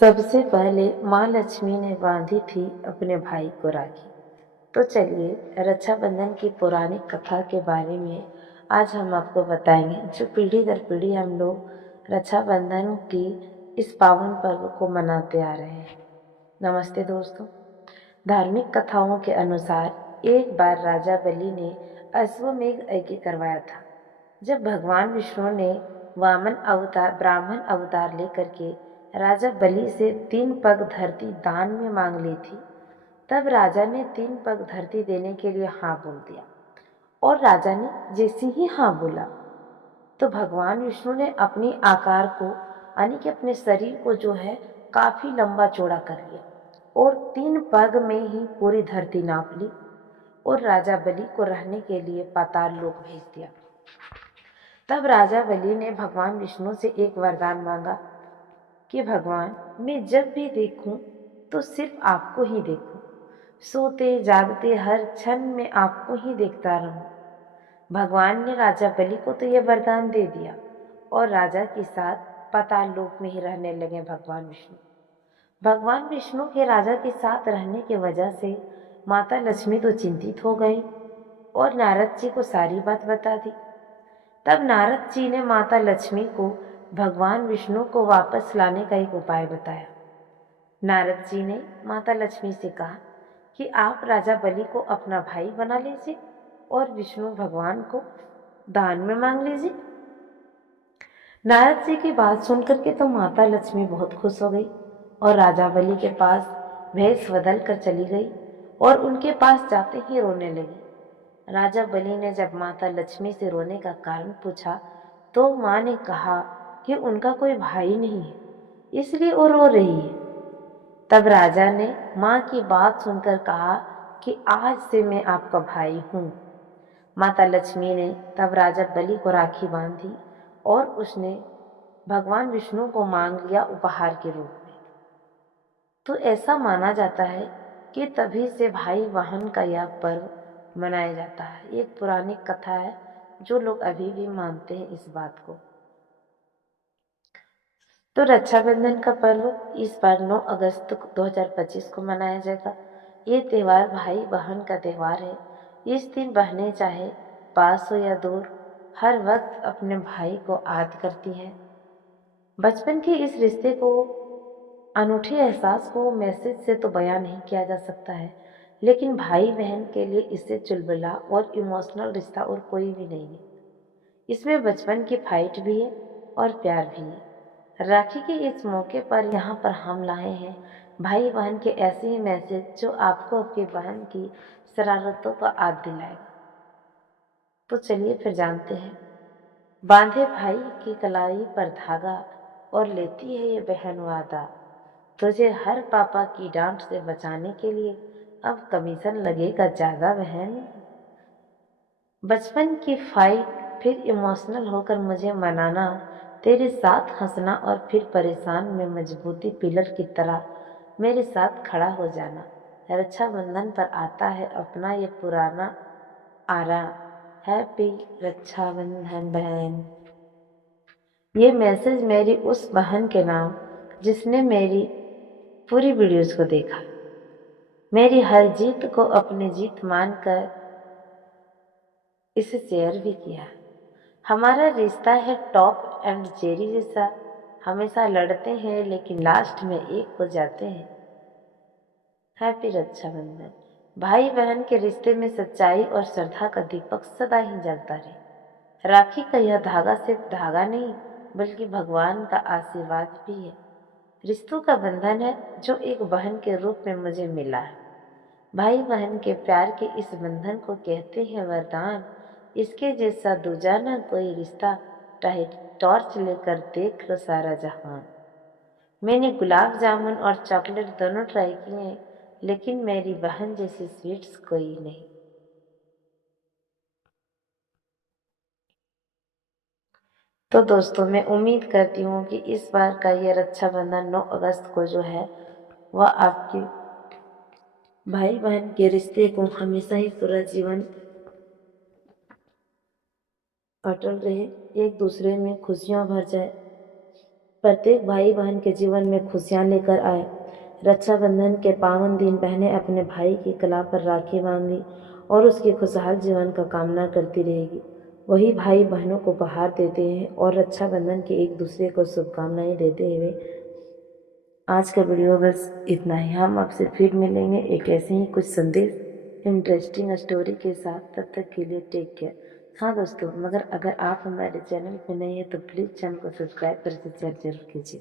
सबसे पहले माँ लक्ष्मी ने बांधी थी अपने भाई को राखी। तो चलिए रक्षाबंधन की पौराणिक कथा के बारे में आज हम आपको बताएंगे, जो पीढ़ी दर पीढ़ी हम लोग रक्षाबंधन की इस पावन पर्व को मनाते आ रहे हैं। नमस्ते दोस्तों। धार्मिक कथाओं के अनुसार एक बार राजा बलि ने अश्वमेध यज्ञ करवाया था। जब भगवान विष्णु ने ब्राह्मण अवतार लेकर के राजा बलि से 3 पग धरती दान में मांग ली थी, तब राजा ने 3 पग धरती देने के लिए हाँ बोल दिया। और राजा ने जैसे ही हाँ बोला तो भगवान विष्णु ने अपनी आकार को यानी कि अपने शरीर को जो है काफी लंबा चौड़ा कर लिया और 3 पग में ही पूरी धरती नाप ली और राजा बलि को रहने के लिए पाताल लोक भेज दिया। तब राजा बलि ने भगवान विष्णु से एक वरदान मांगा कि भगवान, मैं जब भी देखूं तो सिर्फ आपको ही देखूं, सोते जागते हर क्षण में आपको ही देखता रहूं। भगवान ने राजा बलि को तो यह वरदान दे दिया और राजा के साथ पाताल लोक में ही रहने लगे भगवान विष्णु के राजा के साथ रहने की वजह से माता लक्ष्मी तो चिंतित हो गई और नारद जी को सारी बात बता दी। तब नारद जी ने माता लक्ष्मी को भगवान विष्णु को वापस लाने का एक उपाय बताया। नारद जी ने माता लक्ष्मी से कहा कि आप राजा बलि को अपना भाई बना लीजिए और विष्णु भगवान को दान में मांग लीजिए। नारद जी की बात सुनकर के तो माता लक्ष्मी बहुत खुश हो गई और राजा बलि के पास भेष बदल कर चली गई और उनके पास जाते ही रोने लगी। राजा बलि ने जब माता लक्ष्मी से रोने का कारण पूछा तो माँ ने कहा कि उनका कोई भाई नहीं है, इसलिए वो रो रही है। तब राजा ने माँ की बात सुनकर कहा कि आज से मैं आपका भाई हूँ। माता लक्ष्मी ने तब राजा बलि को राखी बांधी और उसने भगवान विष्णु को मांग लिया उपहार के रूप में। तो ऐसा माना जाता है कि तभी से भाई बहन का यह पर्व मनाया जाता है। एक पुरानी कथा है जो लोग अभी भी मानते हैं इस बात को। तो रक्षाबंधन का पर्व इस बार 9 अगस्त 2025 को मनाया जाएगा। ये त्यौहार भाई बहन का त्यौहार है। इस दिन बहनें चाहे पास हो या दूर हर वक्त अपने भाई को याद करती हैं। बचपन के इस रिश्ते को, अनूठे एहसास को मैसेज से तो बयां नहीं किया जा सकता है, लेकिन भाई बहन के लिए इससे चुलबुला और इमोशनल रिश्ता और कोई भी नहीं है। इसमें बचपन की फाइट भी है और प्यार भी है। राखी के इस मौके पर यहाँ पर हम लाए हैं भाई बहन के ऐसे ही मैसेज जो आपको आपकी बहन की शरारतों का याद दिलाएगा। तो चलिए फिर जानते हैं। बांधे भाई की कलाई पर धागा और लेती है ये बहन वादा, तुझे हर पापा की डांट से बचाने के लिए अब कमीशन लगेगा ज्यादा बहन। बचपन की फाइट, फिर इमोशनल होकर मुझे मनाना, तेरे साथ हंसना और फिर परेशान में मजबूती पिलर की तरह मेरे साथ खड़ा हो जाना। रक्षाबंधन पर आता है अपना ये पुराना आरा। हैप्पी रक्षाबंधन बहन। ये मैसेज मेरी उस बहन के नाम जिसने मेरी पूरी वीडियोस को देखा, मेरी हर जीत को अपनी जीत मानकर इसे शेयर भी किया। हमारा रिश्ता है टॉप एंड जेरी जैसा, हमेशा लड़ते हैं लेकिन लास्ट में एक हो जाते हैं। हैप्पी रक्षाबंधन। भाई बहन के रिश्ते में सच्चाई और श्रद्धा का दीपक सदा ही जलता रहे। राखी का यह धागा सिर्फ धागा नहीं बल्कि भगवान का आशीर्वाद भी है। रिश्तों का बंधन है जो एक बहन के रूप में मुझे मिला है। भाई बहन के प्यार के इस बंधन को कहते हैं वरदान। इसके जैसा दूजा न कोई रिश्ता, चाहे टॉर्च लेकर देख लो सारा जहां। मैंने गुलाब जामुन और चॉकलेट दोनों ट्राई किए, लेकिन मेरी बहन जैसी स्वीट्स कोई नहीं। तो दोस्तों, मैं उम्मीद करती हूँ कि इस बार का ये रक्षाबंधन 9 अगस्त को जो है वह आपके भाई बहन के रिश्ते को हमेशा ही पूरा जीवन अटल रहे, एक दूसरे में खुशियां भर जाए, प्रत्येक भाई बहन के जीवन में खुशियाँ लेकर आए। रक्षाबंधन के पावन दिन बहनें अपने भाई की गला पर राखी बांधी और उसके खुशहाल जीवन का कामना करती रहेगी। वही भाई बहनों को उपहार देते हैं और रक्षाबंधन के एक दूसरे को शुभकामनाएं देते हुए आज का वीडियो बस इतना ही। हम आपसे फिर मिलेंगे एक ऐसे ही कुछ संदेश इंटरेस्टिंग स्टोरी के साथ। तब तक के लिए टेक केयर। हाँ दोस्तों, मगर अगर आप हमारे चैनल पर नए हैं तो प्लीज़ चैनल को सब्सक्राइब करके शेयर जरूर कीजिए।